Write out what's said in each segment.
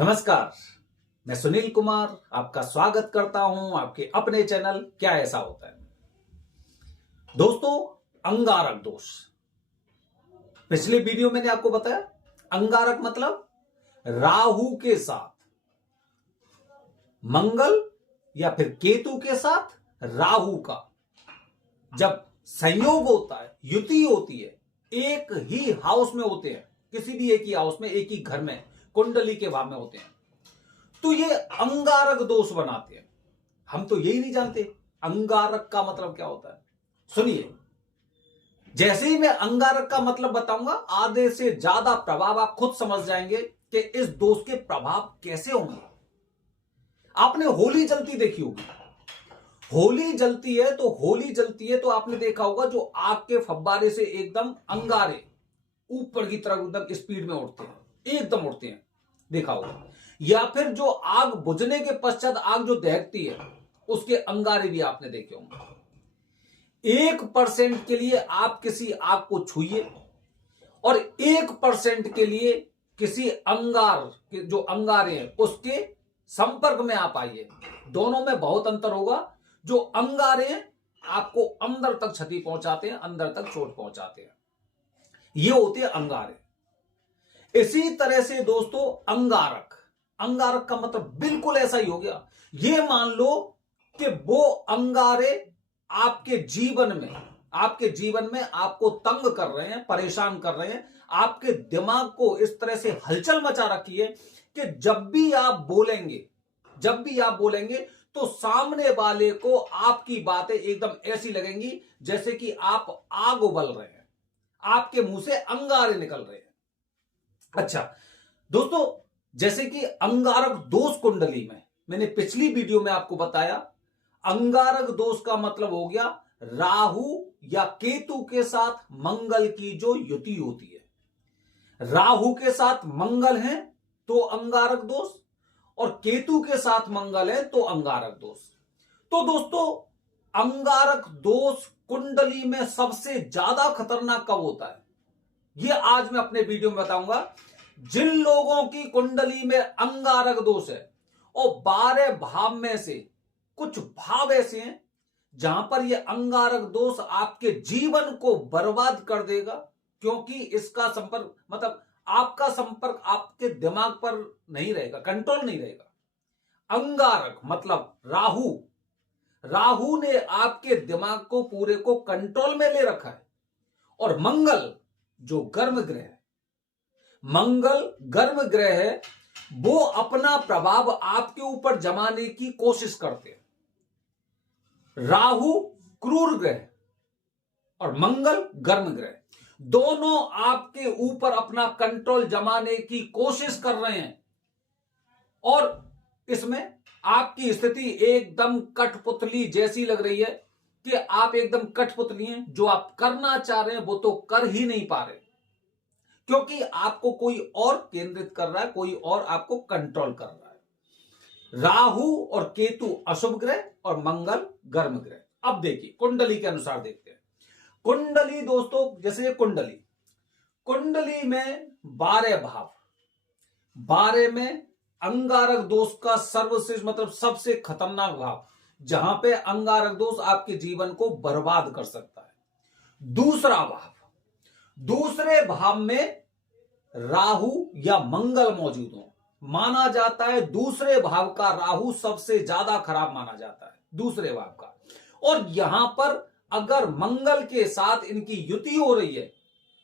नमस्कार, मैं सुनील कुमार आपका स्वागत करता हूं आपके अपने चैनल क्या ऐसा होता है। दोस्तों, अंगारक दोष पिछले वीडियो में मैंने आपको बताया। अंगारक मतलब राहु के साथ मंगल या फिर केतु के साथ राहु का जब संयोग होता है, युति होती है, एक ही हाउस में होते हैं, किसी भी एक ही हाउस में, एक ही घर में, कुंडली के भाव में होते हैं, तो ये अंगारक दोष बनाते हैं। हम तो यही नहीं जानते अंगारक का मतलब क्या होता है। सुनिए, जैसे ही मैं अंगारक का मतलब बताऊंगा, आधे से ज्यादा प्रभाव आप खुद समझ जाएंगे कि इस दोष के प्रभाव कैसे होंगे। आपने होली जलती देखी होगी। होली जलती है तो आपने देखा होगा जो आग के फव्वारे से एकदम अंगारे ऊपर की तरफ एकदम स्पीड में उड़ते हैं, एकदम उड़ते हैं, देखा होगा। या फिर जो आग बुझने के पश्चात आग जो दहकती है, उसके अंगारे भी आपने देखे होंगे। 1% के लिए आप किसी आग को छूइए और 1% के लिए किसी अंगार के जो अंगारे हैं उसके संपर्क में आप आइए, दोनों में बहुत अंतर होगा। जो अंगारे हैं आपको अंदर तक क्षति पहुंचाते हैं, अंदर तक चोट पहुंचाते हैं, ये होते हैं अंगारे। इसी तरह से दोस्तों, अंगारक का मतलब बिल्कुल ऐसा ही हो गया। ये मान लो कि वो अंगारे आपके जीवन में आपको तंग कर रहे हैं, परेशान कर रहे हैं, आपके दिमाग को इस तरह से हलचल मचा रखी है कि जब भी आप बोलेंगे तो सामने वाले को आपकी बातें एकदम ऐसी लगेंगी जैसे कि आप आग उबल रहे हैं, आपके मुंह से अंगारे निकल रहे हैं। अच्छा दोस्तों, जैसे कि अंगारक दोष कुंडली में मैंने पिछली वीडियो में आपको बताया, अंगारक दोष का मतलब हो गया राहु या केतु के साथ मंगल की जो युति होती है। राहु के साथ मंगल है तो अंगारक दोष, और केतु के साथ मंगल है तो अंगारक दोष। तो दोस्तों, अंगारक दोष कुंडली में सबसे ज्यादा खतरनाक कब होता है, यह आज मैं अपने वीडियो में बताऊंगा। जिन लोगों की कुंडली में अंगारक दोष है और 12 भाव में से कुछ भाव ऐसे हैं जहां पर यह अंगारक दोष आपके जीवन को बर्बाद कर देगा, क्योंकि इसका संपर्क मतलब आपका संपर्क आपके दिमाग पर नहीं रहेगा, कंट्रोल नहीं रहेगा। अंगारक मतलब राहु ने आपके दिमाग को पूरे को कंट्रोल में ले रखा है। और मंगल जो गर्म ग्रह है, वो अपना प्रभाव आपके ऊपर जमाने की कोशिश करते हैं। राहु क्रूर ग्रह और मंगल गर्म ग्रह, दोनों आपके ऊपर अपना कंट्रोल जमाने की कोशिश कर रहे हैं, और इसमें आपकी स्थिति एकदम कठपुतली जैसी लग रही है कि आप एकदम कठपुतली हैं। जो आप करना चाह रहे हैं वो तो कर ही नहीं पा रहे, क्योंकि आपको कोई और केंद्रित कर रहा है, कोई और आपको कंट्रोल कर रहा है। राहु और केतु अशुभ ग्रह और मंगल गर्म ग्रह। अब देखिए कुंडली के अनुसार देखते हैं। कुंडली दोस्तों, जैसे कुंडली में 12 भाव, 12 में अंगारक दोष का सर्वश्रेष्ठ मतलब सबसे खतरनाक भाव, जहां पे अंगारक दोष आपके जीवन को बर्बाद कर सकता है। दूसरे भाव में राहु या मंगल मौजूद हो, माना जाता है दूसरे भाव का राहु सबसे ज्यादा खराब माना जाता है, दूसरे भाव का। और यहां पर अगर मंगल के साथ इनकी युति हो रही है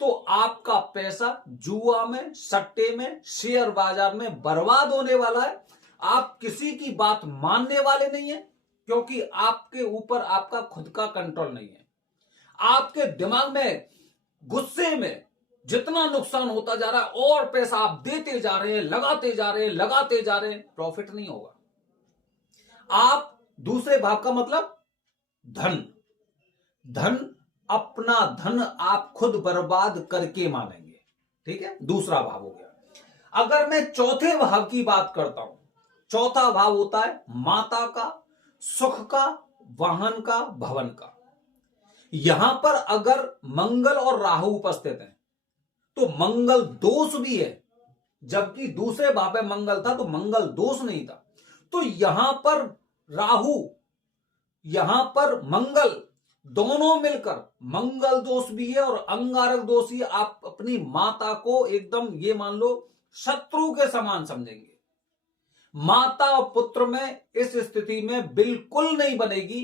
तो आपका पैसा जुआ में, सट्टे में, शेयर बाजार में बर्बाद होने वाला है। आप किसी की बात मानने वाले नहीं है, क्योंकि आपके ऊपर आपका खुद का कंट्रोल नहीं है। आपके दिमाग में गुस्से में जितना नुकसान होता जा रहा है और पैसा आप देते जा रहे हैं, लगाते जा रहे हैं, प्रॉफिट नहीं होगा। आप दूसरे भाव का मतलब धन, अपना धन आप खुद बर्बाद करके मानेंगे, ठीक है, दूसरा भाव हो गया। अगर मैं चौथे भाव की बात करता हूं, चौथा भाव होता है माता का, सुख का, वाहन का, भवन का। यहां पर अगर मंगल और राहु उपस्थित हैं तो मंगल दोष भी है जबकि दूसरे भाव में मंगल था तो मंगल दोष नहीं था। तो यहां पर राहु, यहां पर मंगल, दोनों मिलकर मंगल दोष भी है और अंगारक दोष ही। आप अपनी माता को एकदम ये मान लो शत्रु के समान समझेंगे। माता और पुत्र में इस स्थिति में बिल्कुल नहीं बनेगी,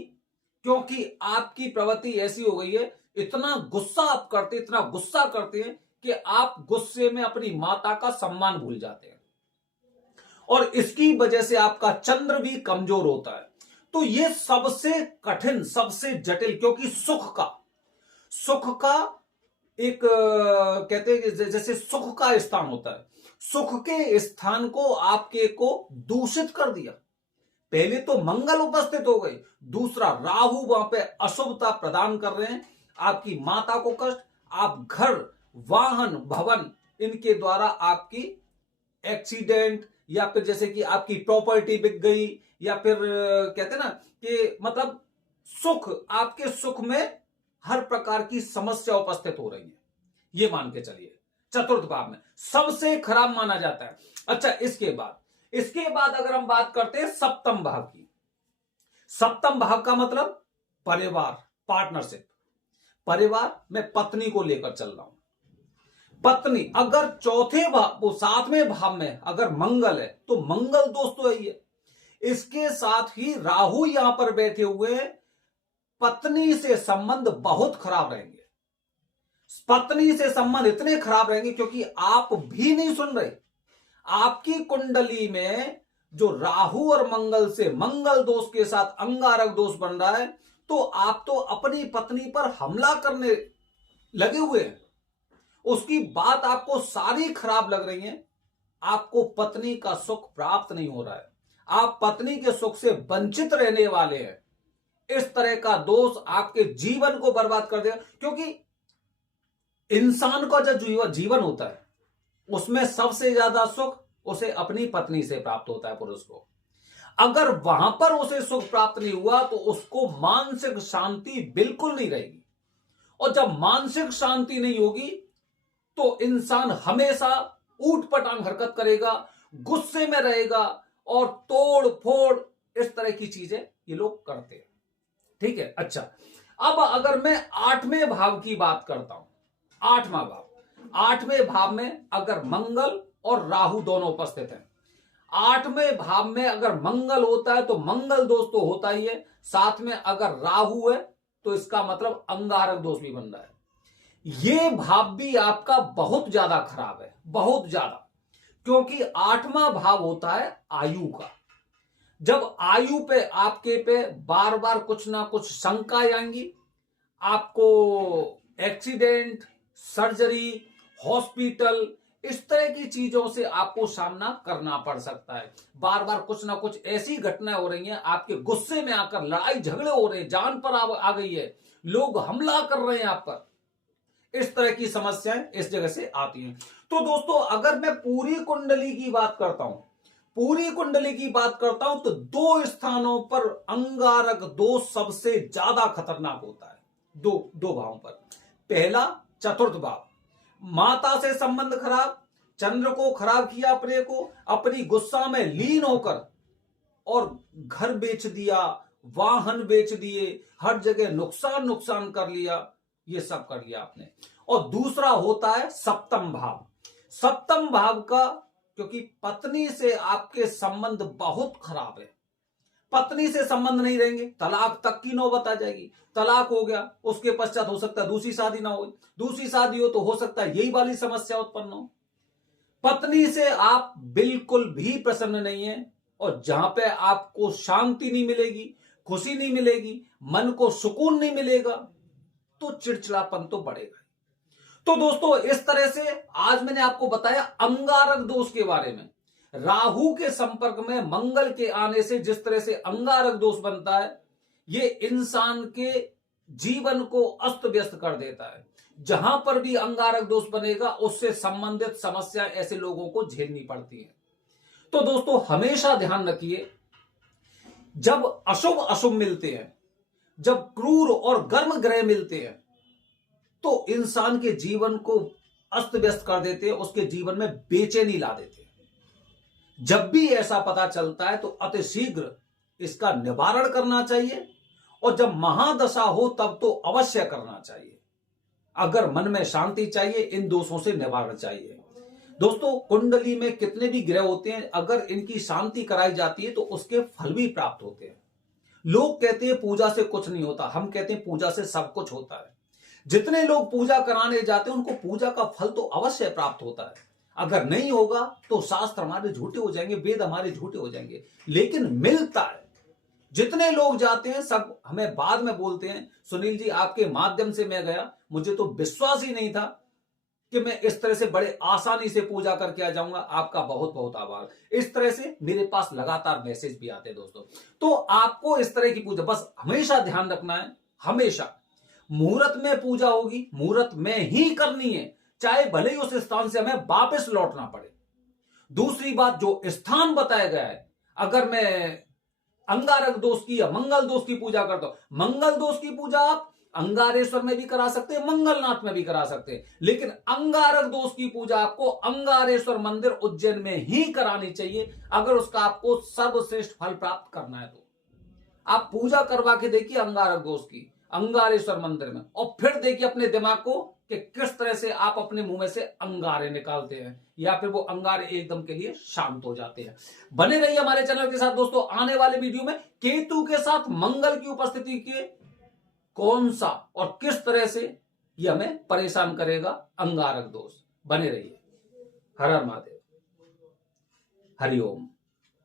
क्योंकि आपकी प्रवृत्ति ऐसी हो गई है, इतना गुस्सा आप करते, इतना गुस्सा करते हैं कि आप गुस्से में अपनी माता का सम्मान भूल जाते हैं और इसकी वजह से आपका चंद्र भी कमजोर होता है। तो ये सबसे कठिन, सबसे जटिल, क्योंकि सुख का एक कहते हैं जैसे सुख का स्थान होता है, सुख के स्थान को आपके को दूषित कर दिया। पहले तो मंगल उपस्थित हो गई, दूसरा राहु वहां पे अशुभता प्रदान कर रहे हैं, आपकी माता को कष्ट, आप घर, वाहन, भवन, इनके द्वारा आपकी एक्सीडेंट या फिर जैसे कि आपकी प्रॉपर्टी बिक गई, या फिर कहते हैं ना कि मतलब सुख, आपके सुख में हर प्रकार की समस्या उपस्थित हो रही है। ये मान के चलिए चतुर्थ भाव में सबसे खराब माना जाता है। अच्छा, इसके बाद अगर हम बात करते हैं सप्तम भाव की, सप्तम भाव का मतलब परिवार, पार्टनरशिप। परिवार में पत्नी को लेकर चल रहा हूं। पत्नी अगर चौथे भाव, वो सातवें भाव में अगर मंगल है तो मंगल दोष तो है ही है, इसके साथ ही राहु यहां पर बैठे हुए हैं। पत्नी से संबंध बहुत खराब रहेंगे, पत्नी से संबंध इतने खराब रहेंगे क्योंकि आप भी नहीं सुन रहे। आपकी कुंडली में जो राहु और मंगल से मंगल दोष के साथ अंगारक दोष बन रहा है, तो आप तो अपनी पत्नी पर हमला करने लगे हुए हैं, उसकी बात आपको सारी खराब लग रही है, आपको पत्नी का सुख प्राप्त नहीं हो रहा है, आप पत्नी के सुख से वंचित रहने वाले हैं। इस तरह का दोष आपके जीवन को बर्बाद कर देगा, क्योंकि इंसान का जो जीवन होता है उसमें सबसे ज्यादा सुख उसे अपनी पत्नी से प्राप्त होता है, पुरुष को। अगर वहां पर उसे सुख प्राप्त नहीं हुआ तो उसको मानसिक शांति बिल्कुल नहीं रहेगी, और जब मानसिक शांति नहीं होगी तो इंसान हमेशा ऊट पटांग हरकत करेगा, गुस्से में रहेगा और तोड़ फोड़, इस तरह की चीजें ये लोग करते हैं। ठीक है। अच्छा, अब अगर मैं आठवें भाव की बात करता हूं, आठवां भाव, आठवें भाव में अगर मंगल और राहु दोनों उपस्थित हैं, आठवें भाव में अगर मंगल होता है तो मंगल दोष तो होता ही है, साथ में अगर राहु है तो इसका मतलब अंगारक दोष भी बन रहा है। ये भाव भी आपका बहुत ज्यादा खराब है, बहुत ज्यादा, क्योंकि आठवां भाव होता है आयु का। जब आयु पे आपके पे बार बार कुछ ना कुछ शंकाएं आएंगी, आपको एक्सीडेंट, सर्जरी, हॉस्पिटल, इस तरह की चीजों से आपको सामना करना पड़ सकता है। बार बार कुछ ना कुछ ऐसी घटनाएं हो रही हैं, आपके गुस्से में आकर लड़ाई झगड़े हो रहे हैं, जान पर आ गई है, लोग हमला कर रहे हैं आप पर, इस तरह की समस्याएं इस जगह से आती हैं। तो दोस्तों, अगर मैं पूरी कुंडली की बात करता हूं, पूरी कुंडली की बात करता हूं तो दो स्थानों पर अंगारक दोष सबसे ज्यादा खतरनाक होता है, दो भावों पर। पहला चतुर्थ भाव, माता से संबंध खराब, चंद्र को खराब किया अपने को, अपनी गुस्सा में लीन होकर और घर बेच दिया, वाहन बेच दिए, हर जगह नुकसान कर लिया, ये सब कर लिया आपने। और दूसरा होता है सप्तम भाव। सप्तम भाव का, क्योंकि पत्नी से आपके संबंध बहुत खराब है, पत्नी से संबंध नहीं रहेंगे, तलाक तक की नौबत आ जाएगी। तलाक हो गया, उसके पश्चात हो सकता है दूसरी शादी ना हो, दूसरी शादी हो तो हो सकता है यही वाली समस्या उत्पन्न हो। पत्नी से आप बिल्कुल भी प्रसन्न नहीं है, और जहां पे आपको शांति नहीं मिलेगी, खुशी नहीं मिलेगी, मन को सुकून नहीं मिलेगा, तो चिड़चिड़ापन तो बढ़ेगा। तो दोस्तों, इस तरह से आज मैंने आपको बताया अंगारक दोष के बारे में। राहु के संपर्क में मंगल के आने से जिस तरह से अंगारक दोष बनता है, ये इंसान के जीवन को अस्त व्यस्त कर देता है। जहां पर भी अंगारक दोष बनेगा, उससे संबंधित समस्या ऐसे लोगों को झेलनी पड़ती है। तो दोस्तों, हमेशा ध्यान रखिए, जब अशुभ मिलते हैं, जब क्रूर और गर्म ग्रह मिलते हैं, तो इंसान के जीवन को अस्त व्यस्त कर देते हैं, उसके जीवन में बेचैनी ला देते हैं। जब भी ऐसा पता चलता है तो अतिशीघ्र इसका निवारण करना चाहिए, और जब महादशा हो तब तो अवश्य करना चाहिए। अगर मन में शांति चाहिए, इन दोषों से निवारण चाहिए। दोस्तों, कुंडली में कितने भी ग्रह होते हैं, अगर इनकी शांति कराई जाती है तो उसके फल भी प्राप्त होते हैं। लोग कहते हैं पूजा से कुछ नहीं होता, हम कहते हैं पूजा से सब कुछ होता है। जितने लोग पूजा कराने जाते हैं उनको पूजा का फल तो अवश्य प्राप्त होता है। अगर नहीं होगा तो शास्त्र हमारे झूठे हो जाएंगे, वेद हमारे झूठे हो जाएंगे, लेकिन मिलता है। जितने लोग जाते हैं सब हमें बाद में बोलते हैं, सुनील जी आपके माध्यम से मैं गया, मुझे तो विश्वास ही नहीं था कि मैं इस तरह से बड़े आसानी से पूजा करके आ जाऊंगा, आपका बहुत बहुत आभार। इस तरह से मेरे पास लगातार मैसेज भी आते हैं दोस्तों। तो आपको इस तरह की पूजा बस हमेशा ध्यान रखना है, हमेशा मुहूर्त में पूजा होगी, मुहूर्त में ही करनी है, चाहे भले ही उस स्थान से हमें वापस लौटना पड़े। दूसरी बात, जो स्थान बताया गया है, अगर मैं अंगारक दोष की या मंगल दोष की पूजा करता हूं, मंगल दोष की पूजा आप अंगारेश्वर में भी करा सकते हैं, मंगलनाथ में भी करा सकते हैं, लेकिन अंगारक दोष की पूजा आपको अंगारेश्वर मंदिर उज्जैन में ही करानी चाहिए। अगर उसका आपको सर्वश्रेष्ठ फल प्राप्त करना है तो आप पूजा करवा के देखिए अंगारक दोष की अंगारेश्वर मंदिर में, और फिर देखिए अपने दिमाग को कि किस तरह से आप अपने मुंह में से अंगारे निकालते हैं, या फिर वो अंगारे एकदम के लिए शांत हो जाते हैं। बने रहिए हमारे चैनल के साथ दोस्तों। आने वाले वीडियो में केतु के साथ मंगल की उपस्थिति के कौन सा और किस तरह से ये हमें परेशान करेगा अंगारक दोष। बने रहिए। हर हर महादेव। हरिओम।